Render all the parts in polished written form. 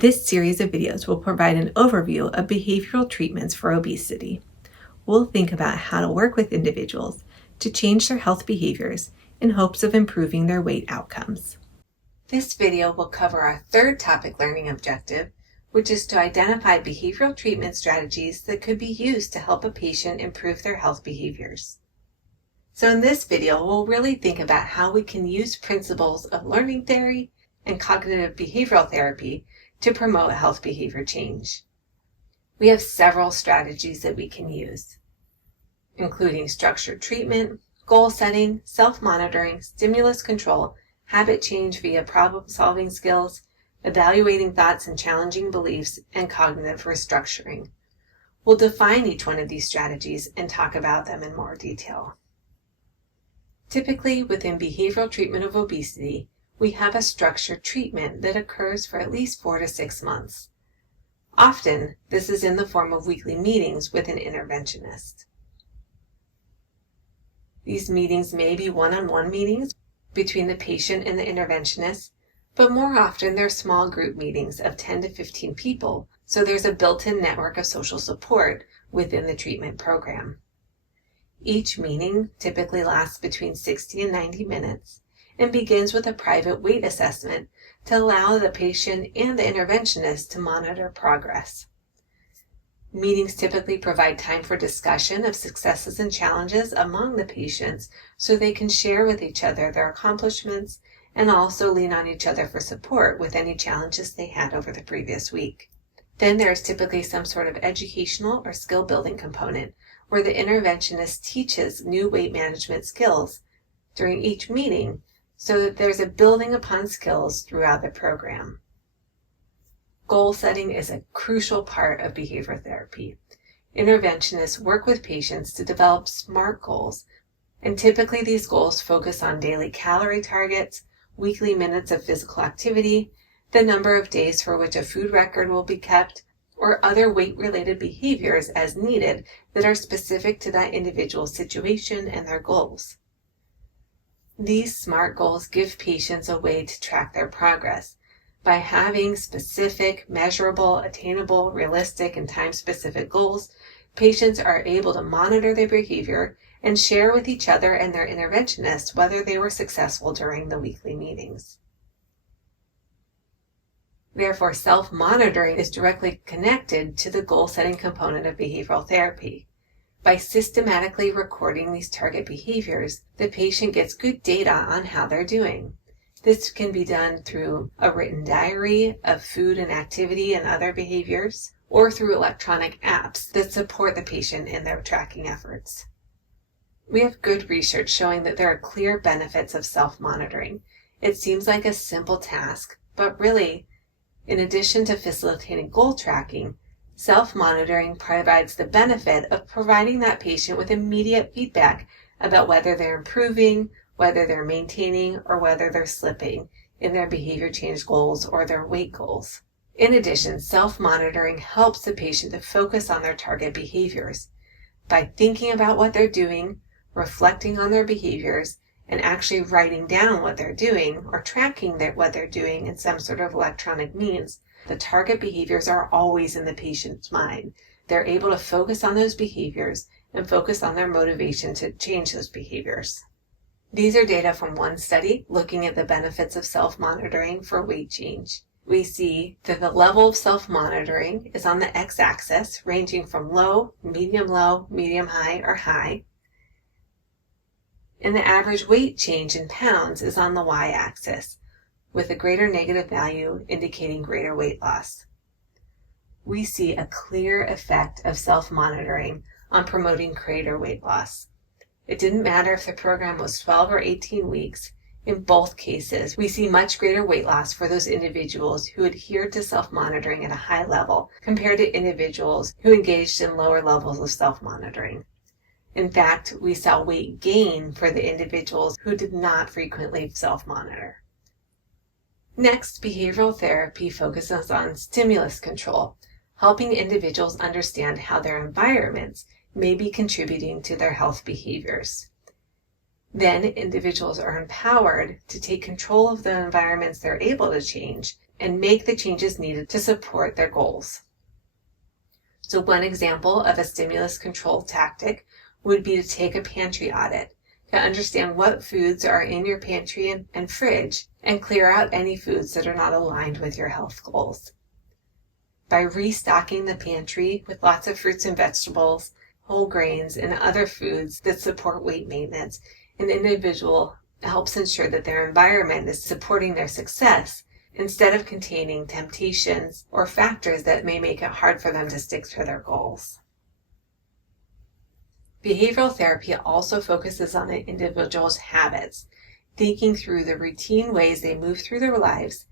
This series of videos will provide an overview of behavioral treatments for obesity. We'll think about how to work with individuals to change their health behaviors in hopes of improving their weight outcomes. This video will cover our third topic learning objective, which is to identify behavioral treatment strategies that could be used to help a patient improve their health behaviors. So in this video, we'll really think about how we can use principles of learning theory and cognitive behavioral therapy to promote health behavior change. We have several strategies that we can use, including structured treatment, goal setting, self-monitoring, stimulus control, habit change via problem-solving skills, evaluating thoughts and challenging beliefs, and cognitive restructuring. We'll define each one of these strategies and talk about them in more detail. Typically, within behavioral treatment of obesity, we have a structured treatment that occurs for at least 4 to 6 months. Often, this is in the form of weekly meetings with an interventionist. These meetings may be one-on-one meetings between the patient and the interventionist, but more often they're small group meetings of 10 to 15 people, so there's a built-in network of social support within the treatment program. Each meeting typically lasts between 60 and 90 minutes and begins with a private weight assessment to allow the patient and the interventionist to monitor progress. Meetings typically provide time for discussion of successes and challenges among the patients so they can share with each other their accomplishments and also lean on each other for support with any challenges they had over the previous week. Then there is typically some sort of educational or skill building component where the interventionist teaches new weight management skills during each meeting so that there's a building upon skills throughout the program. Goal setting is a crucial part of behavior therapy. Interventionists work with patients to develop SMART goals, and typically these goals focus on daily calorie targets, weekly minutes of physical activity, the number of days for which a food record will be kept, or other weight-related behaviors as needed that are specific to that individual's situation and their goals. These SMART goals give patients a way to track their progress. By having specific, measurable, attainable, realistic, and time-specific goals, patients are able to monitor their behavior and share with each other and their interventionist whether they were successful during the weekly meetings. Therefore, self-monitoring is directly connected to the goal-setting component of behavioral therapy. By systematically recording these target behaviors, the patient gets good data on how they're doing. This can be done through a written diary of food and activity and other behaviors, or through electronic apps that support the patient in their tracking efforts. We have good research showing that there are clear benefits of self-monitoring. It seems like a simple task, but really, in addition to facilitating goal tracking, self-monitoring provides the benefit of providing that patient with immediate feedback about whether they're improving, whether they're maintaining, or whether they're slipping in their behavior change goals or their weight goals. In addition, self-monitoring helps the patient to focus on their target behaviors. By thinking about what they're doing, reflecting on their behaviors, and actually writing down what they're doing or tracking what they're doing in some sort of electronic means, the target behaviors are always in the patient's mind. They're able to focus on those behaviors and focus on their motivation to change those behaviors. These are data from one study looking at the benefits of self-monitoring for weight change. We see that the level of self-monitoring is on the x-axis, ranging from low, medium high, or high. And the average weight change in pounds is on the y-axis, with a greater negative value indicating greater weight loss. We see a clear effect of self-monitoring on promoting greater weight loss. It didn't matter if the program was 12 or 18 weeks. In both cases, we see much greater weight loss for those individuals who adhered to self-monitoring at a high level compared to individuals who engaged in lower levels of self-monitoring. In fact, we saw weight gain for the individuals who did not frequently self-monitor. Next, behavioral therapy focuses on stimulus control, helping individuals understand how their environments may be contributing to their health behaviors. Then individuals are empowered to take control of the environments they're able to change and make the changes needed to support their goals. So one example of a stimulus control tactic would be to take a pantry audit to understand what foods are in your pantry and fridge and clear out any foods that are not aligned with your health goals. By restocking the pantry with lots of fruits and vegetables, whole grains, and other foods that support weight maintenance, an individual helps ensure that their environment is supporting their success instead of containing temptations or factors that may make it hard for them to stick to their goals. Behavioral therapy also focuses on an individual's habits, thinking through the routine ways they move through their lives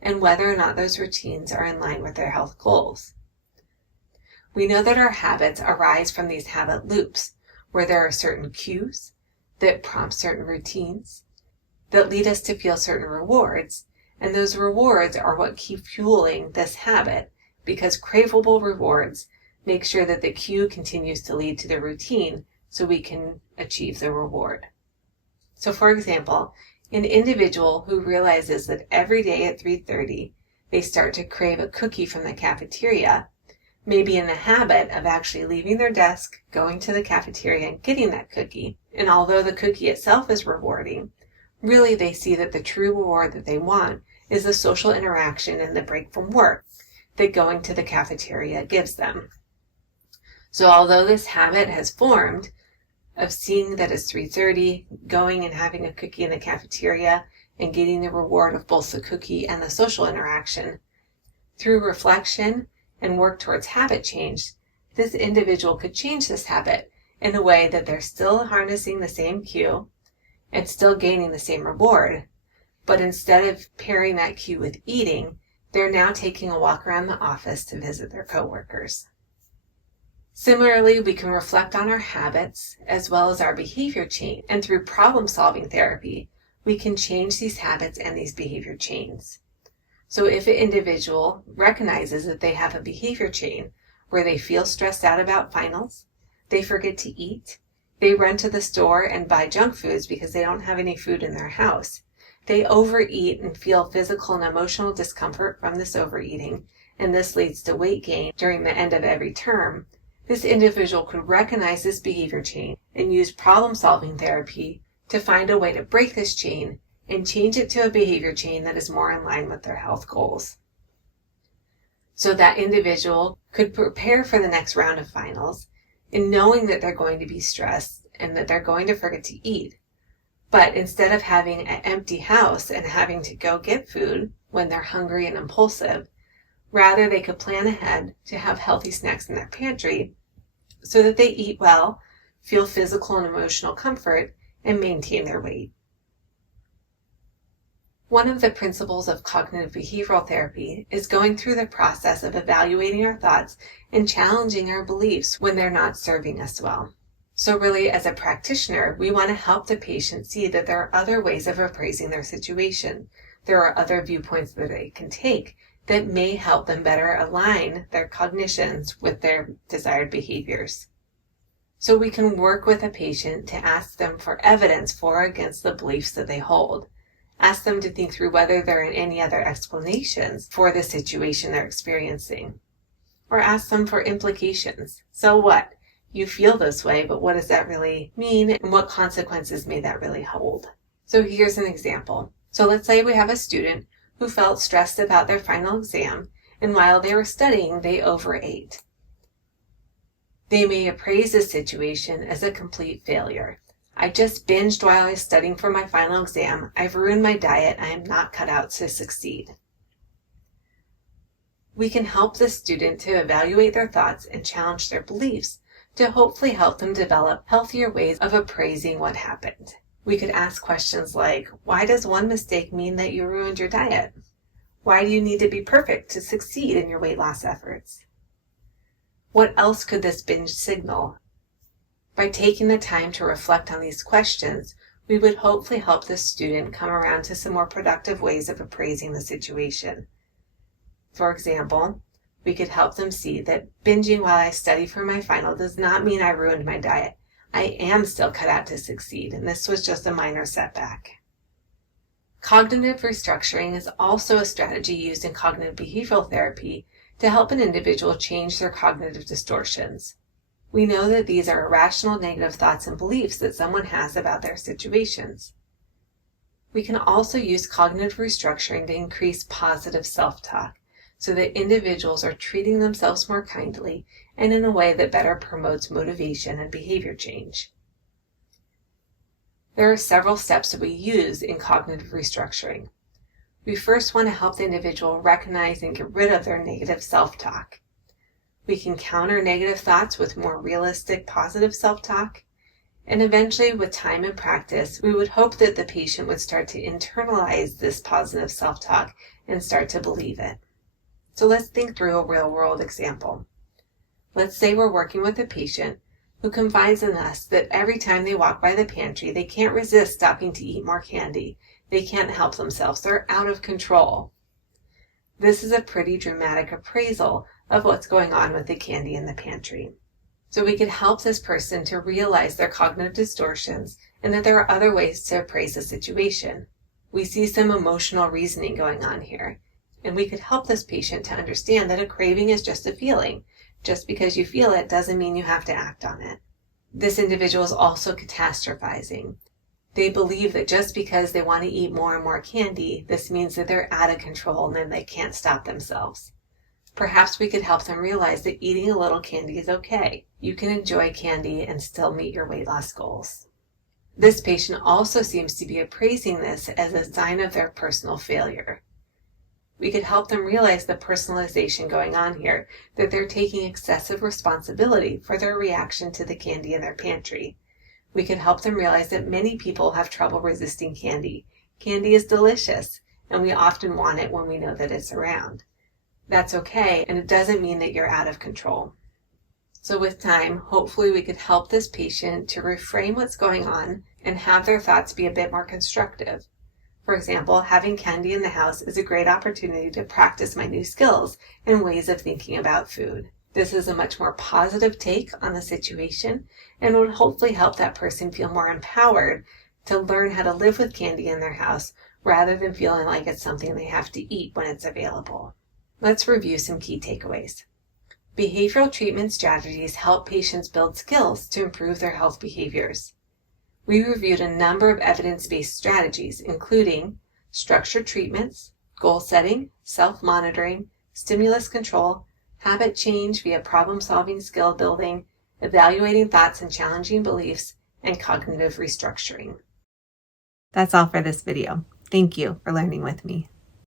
and whether or not those routines are in line with their health goals. We know that our habits arise from these habit loops, where there are certain cues that prompt certain routines, that lead us to feel certain rewards, and those rewards are what keep fueling this habit, because craveable rewards make sure that the cue continues to lead to the routine so we can achieve the reward. So for example, an individual who realizes that every day at 3:30 they start to crave a cookie from the cafeteria may be in the habit of actually leaving their desk, going to the cafeteria and getting that cookie. And although the cookie itself is rewarding, really they see that the true reward that they want is the social interaction and the break from work that going to the cafeteria gives them. So although this habit has formed of seeing that it's 3:30, going and having a cookie in the cafeteria and getting the reward of both the cookie and the social interaction, through reflection and work towards habit change, this individual could change this habit in a way that they're still harnessing the same cue and still gaining the same reward. But instead of pairing that cue with eating, they're now taking a walk around the office to visit their coworkers. Similarly, we can reflect on our habits as well as our behavior change, and through problem-solving therapy, we can change these habits and these behavior chains. So if an individual recognizes that they have a behavior chain where they feel stressed out about finals, they forget to eat, they run to the store and buy junk foods because they don't have any food in their house, they overeat and feel physical and emotional discomfort from this overeating, and this leads to weight gain during the end of every term, this individual could recognize this behavior chain and use problem-solving therapy to find a way to break this chain and change it to a behavior chain that is more in line with their health goals. So that individual could prepare for the next round of finals in knowing that they're going to be stressed and that they're going to forget to eat. But instead of having an empty house and having to go get food when they're hungry and impulsive, rather they could plan ahead to have healthy snacks in their pantry so that they eat well, feel physical and emotional comfort, and maintain their weight. One of the principles of cognitive behavioral therapy is going through the process of evaluating our thoughts and challenging our beliefs when they're not serving us well. So really, as a practitioner, we want to help the patient see that there are other ways of appraising their situation. There are other viewpoints that they can take that may help them better align their cognitions with their desired behaviors. So we can work with a patient to ask them for evidence for or against the beliefs that they hold. Ask them to think through whether there are any other explanations for the situation they're experiencing. Or ask them for implications. So what? You feel this way, but what does that really mean? And what consequences may that really hold? So here's an example. So let's say we have a student who felt stressed about their final exam, and while they were studying, they overate. They may appraise the situation as a complete failure. I just binged while I was studying for my final exam. I've ruined my diet. I am not cut out to succeed. We can help the student to evaluate their thoughts and challenge their beliefs to hopefully help them develop healthier ways of appraising what happened. We could ask questions like, why does one mistake mean that you ruined your diet? Why do you need to be perfect to succeed in your weight loss efforts? What else could this binge signal? By taking the time to reflect on these questions, we would hopefully help the student come around to some more productive ways of appraising the situation. For example, we could help them see that binging while I study for my final does not mean I ruined my diet. I am still cut out to succeed, and this was just a minor setback. Cognitive restructuring is also a strategy used in cognitive behavioral therapy to help an individual change their cognitive distortions. We know that these are irrational negative thoughts and beliefs that someone has about their situations. We can also use cognitive restructuring to increase positive self-talk so that individuals are treating themselves more kindly and in a way that better promotes motivation and behavior change. There are several steps that we use in cognitive restructuring. We first want to help the individual recognize and get rid of their negative self-talk. We can counter negative thoughts with more realistic positive self-talk. And eventually, with time and practice, we would hope that the patient would start to internalize this positive self-talk and start to believe it. So let's think through a real-world example. Let's say we're working with a patient who confides in us that every time they walk by the pantry, they can't resist stopping to eat more candy. They can't help themselves. They're out of control. This is a pretty dramatic appraisal of what's going on with the candy in the pantry. So we could help this person to realize their cognitive distortions and that there are other ways to appraise a situation. We see some emotional reasoning going on here, and we could help this patient to understand that a craving is just a feeling. Just because you feel it doesn't mean you have to act on it. This individual is also catastrophizing. They believe that just because they want to eat more and more candy, this means that they're out of control and then they can't stop themselves. Perhaps we could help them realize that eating a little candy is okay. You can enjoy candy and still meet your weight loss goals. This patient also seems to be appraising this as a sign of their personal failure. We could help them realize the personalization going on here, that they're taking excessive responsibility for their reaction to the candy in their pantry. We could help them realize that many people have trouble resisting candy. Candy is delicious, and we often want it when we know that it's around. That's okay, and it doesn't mean that you're out of control. So with time, hopefully we could help this patient to reframe what's going on and have their thoughts be a bit more constructive. For example, having candy in the house is a great opportunity to practice my new skills and ways of thinking about food. This is a much more positive take on the situation and would hopefully help that person feel more empowered to learn how to live with candy in their house rather than feeling like it's something they have to eat when it's available. Let's review some key takeaways. Behavioral treatment strategies help patients build skills to improve their health behaviors. We reviewed a number of evidence-based strategies, including structured treatments, goal setting, self-monitoring, stimulus control, habit change via problem-solving skill building, evaluating thoughts and challenging beliefs, and cognitive restructuring. That's all for this video. Thank you for learning with me.